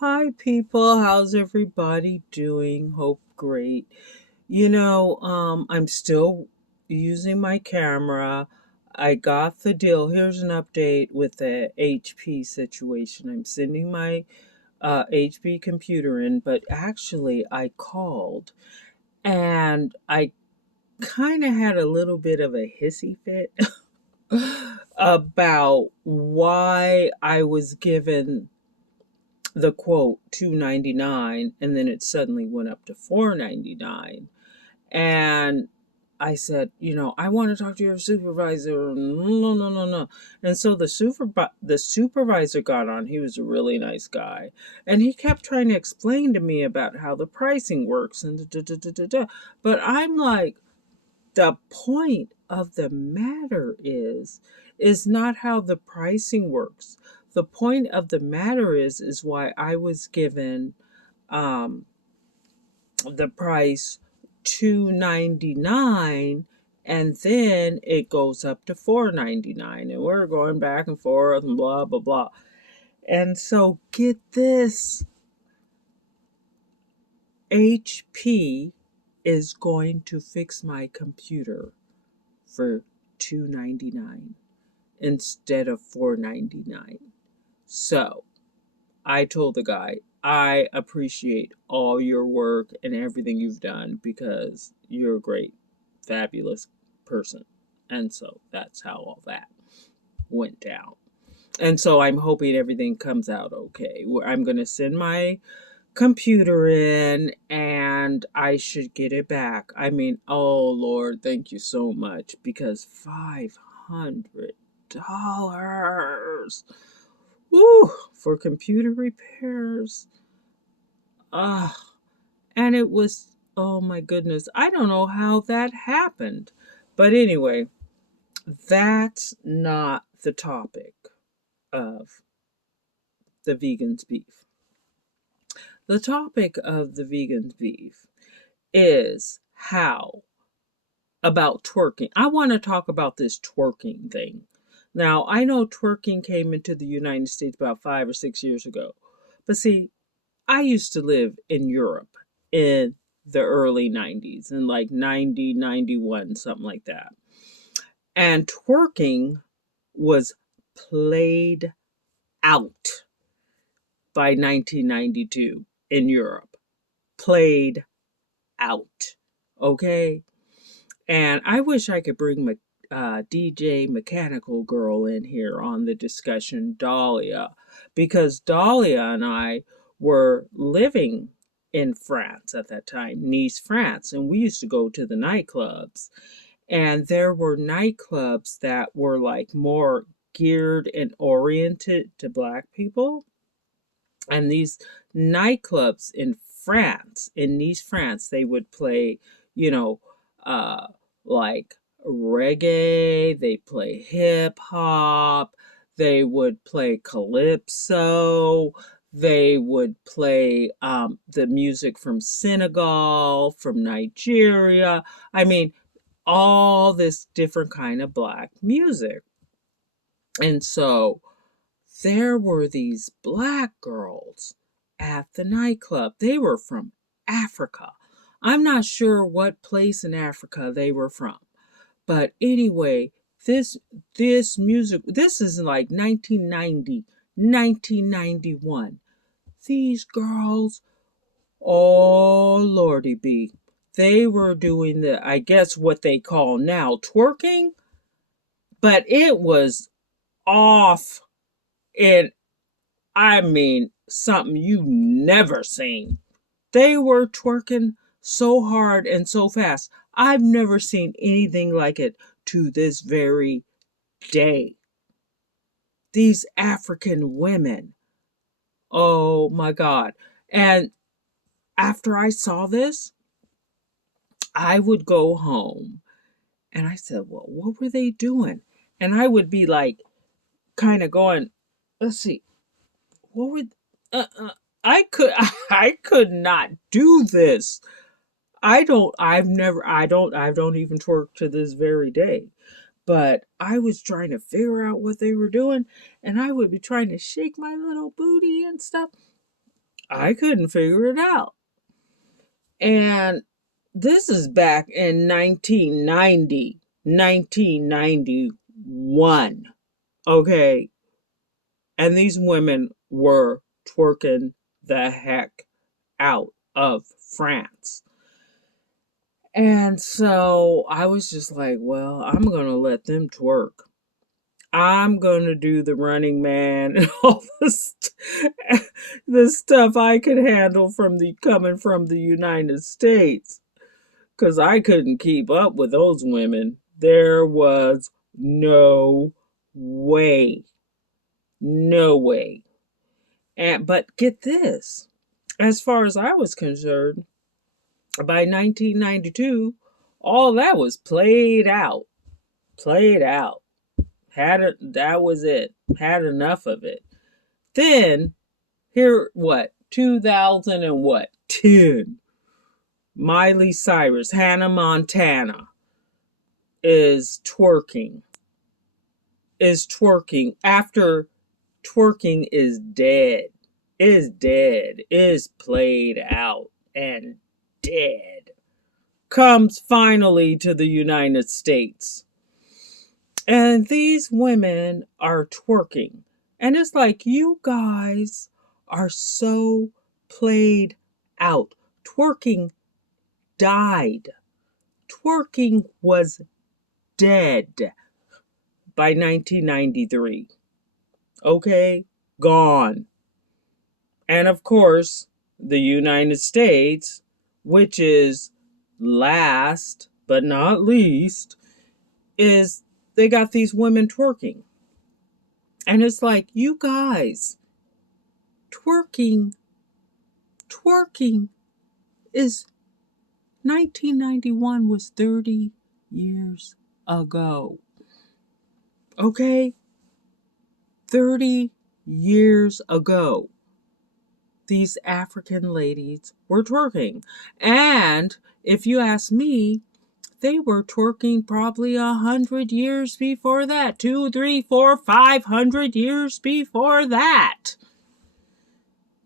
Hi, people. How's everybody doing? Hope great. I'm still using my camera. I got the deal. Here's an update with the HP situation. I'm sending my HP computer in, but actually, I called and I kind of had a little bit of a hissy fit about why I was given the quote 299 and then it suddenly went up to 499. And I said, I want to talk to your supervisor. No, no, no, no. And so the supervisor got on. He was a really nice guy, and he kept trying to explain to me about how the pricing works and da, da, da, da, da. But I'm like, the point of the matter is not how the pricing works. The point of the matter is why I was given um the price 299, and then it goes up to 499, and we're going back and forth and blah blah blah. And so get this, HP is going to fix my computer for 299 instead of 499. So I told the guy, I appreciate all your work and everything you've done because you're a great, fabulous person. And so that's how all that went down. And so I'm hoping everything comes out okay. I'm going to send my computer in and I should get it back. I mean, oh Lord, thank you so much, because $500. Woo, for computer repairs. Ah, and it was, oh my goodness, I don't know how that happened. But anyway, that's not the topic of the vegan's beef. The topic of the vegan's beef is how about twerking. I want to talk about this twerking thing. Now, I know twerking came into the United States about 5 or 6 years ago. But see, I used to live in Europe in the early 90s, in like 90, 91, something like that. And twerking was played out by 1992 in Europe. Played out. Okay? And I wish I could bring DJ Mechanical Girl in here on the discussion, Dahlia, because Dahlia and I were living in France at that time, Nice, France, and we used to go to the nightclubs. And there were nightclubs that were like more geared and oriented to Black people. And these nightclubs in France, in Nice, France, they would play, you know, uh, like reggae, they play hip hop, they would play calypso, they would play the music from Senegal, from Nigeria. I mean, all this different kind of Black music. And so there were these Black girls at the nightclub. They were from Africa. I'm not sure what place in Africa they were from. But anyway, this this music, this is like 1990, 1991. These girls, oh lordy be, they were doing the, I guess what they call now twerking, but it was off in, I mean, something you never seen. They were twerking so hard and so fast. I've never seen anything like it to this very day. These African women. Oh my God. And after I saw this, I would go home and I said, well, what were they doing? And I would be like, kind of going, let's see, what were, uh, uh, I could not do this. I don't even twerk to this very day. But I was trying to figure out what they were doing, and I would be trying to shake my little booty and stuff. I couldn't figure it out. And this is back in 1991. Okay. And these women were twerking the heck out of France. And so I was just like, well, I'm going to let them twerk. I'm going to do the running man and all the stuff I could handle coming from the United States, because I couldn't keep up with those women. There was no way. No way. But get this, as far as I was concerned, by 1992, all that was played out. Played out. That was it. Had enough of it. Then, here, what? 2000 and what? 10. Miley Cyrus, Hannah Montana is twerking. After twerking is dead. Is dead. Is played out and dead. Comes finally to the United States. And these women are twerking. And it's like, you guys are so played out. Twerking died. Twerking was dead by 1993. Okay? Gone. And of course, the United States, which is last but not least, is they got these women twerking. And it's like, you guys, twerking is 1991 was 30 years ago. Okay? 30 years ago, these African ladies were twerking. And if you ask me, they were twerking probably 100 years before that. 2, 3, 4, 500 years before that.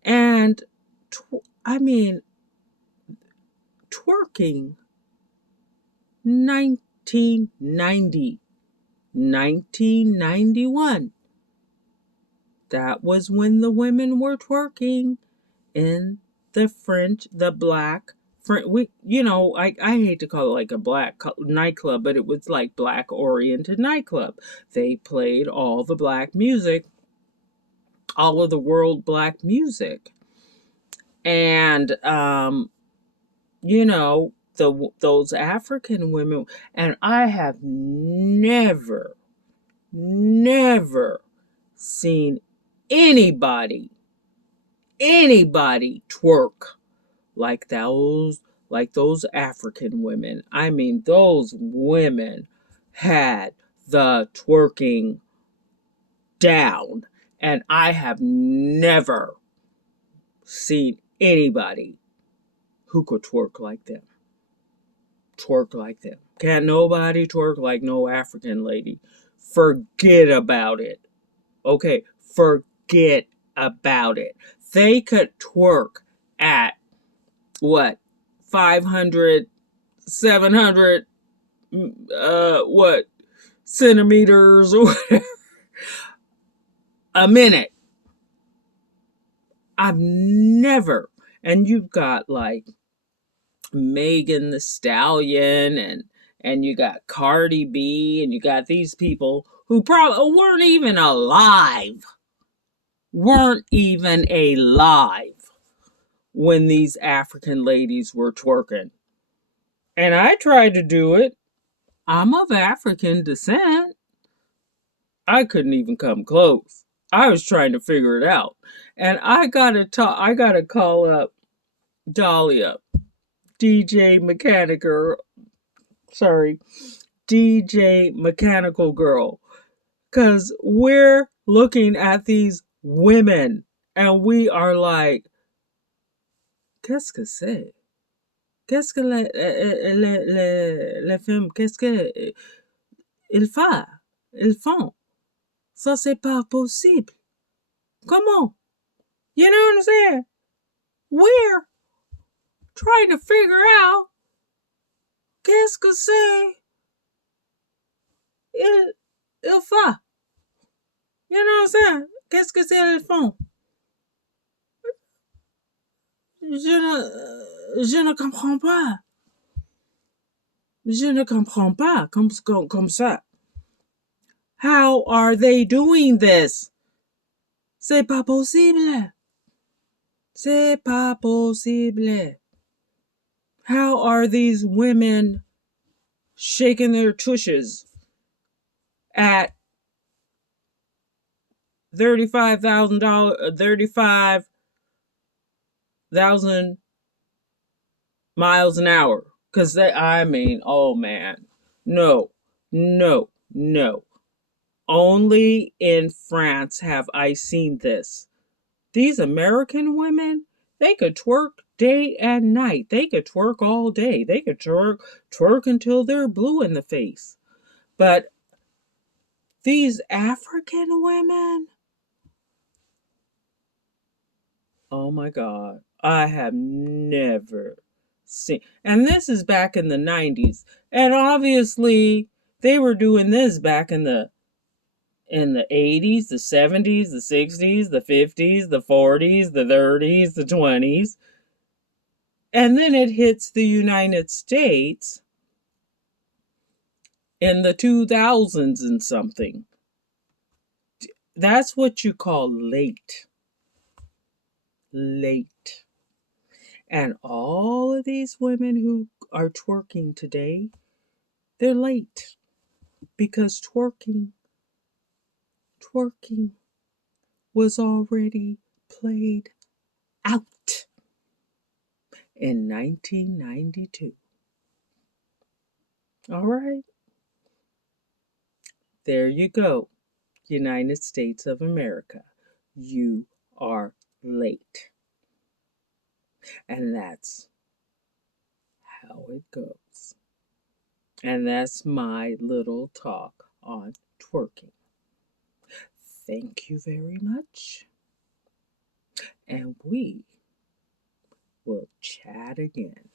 And, twerking, 1990, 1991. That was when the women were twerking in the black, I hate to call it like a black nightclub, but it was like black oriented nightclub. They played all the black music, all of the world black music. And, those African women, and I have never seen anybody twerk like those African women. I mean, those women had the twerking down, and I have never seen anybody who could twerk like them. Can't nobody twerk like no African lady. Forget about it. Okay, forget about it. They could twerk at what, 500, 700 centimeters or whatever a minute. I've never. And you've got like Megan the Stallion, and you got Cardi B, and you got these people who probably weren't even alive when these African ladies were twerking. And I tried to do it. I'm of African descent. I couldn't even come close. I was trying to figure it out. And I gotta call up Dahlia, DJ Mechanical Girl. Because we're looking at these women and we are like, qu'est-ce que c'est? Qu'est-ce que les femmes, qu'est-ce que ils font? Ça, c'est pas possible. Comment? You know what I'm saying? we're trying to figure out qu'est-ce que c'est il fait. You know what I'm saying? Qu'est-ce que c'est le fond? Je ne comprends pas. Je ne comprends pas comme ça. How are they doing this? C'est pas possible. C'est pas possible. How are these women shaking their tushes at $35,000 miles an hour? Because oh man, no, no, no. Only in France have I seen this. These American women, they could twerk day and night. They could twerk all day. They could twerk until they're blue in the face. But these African women, oh my God, I have never seen. And this is back in the 90s. And obviously, they were doing this back in the 80s, the 70s, the 60s, the 50s, the 40s, the 30s, the 20s. And then it hits the United States in the 2000s and something. That's what you call late. Late. And all of these women who are twerking today, they're late. Because twerking was already played out in 1992. All right. There you go, United States of America. You are late. And that's how it goes. And that's my little talk on twerking. Thank you very much. And we will chat again.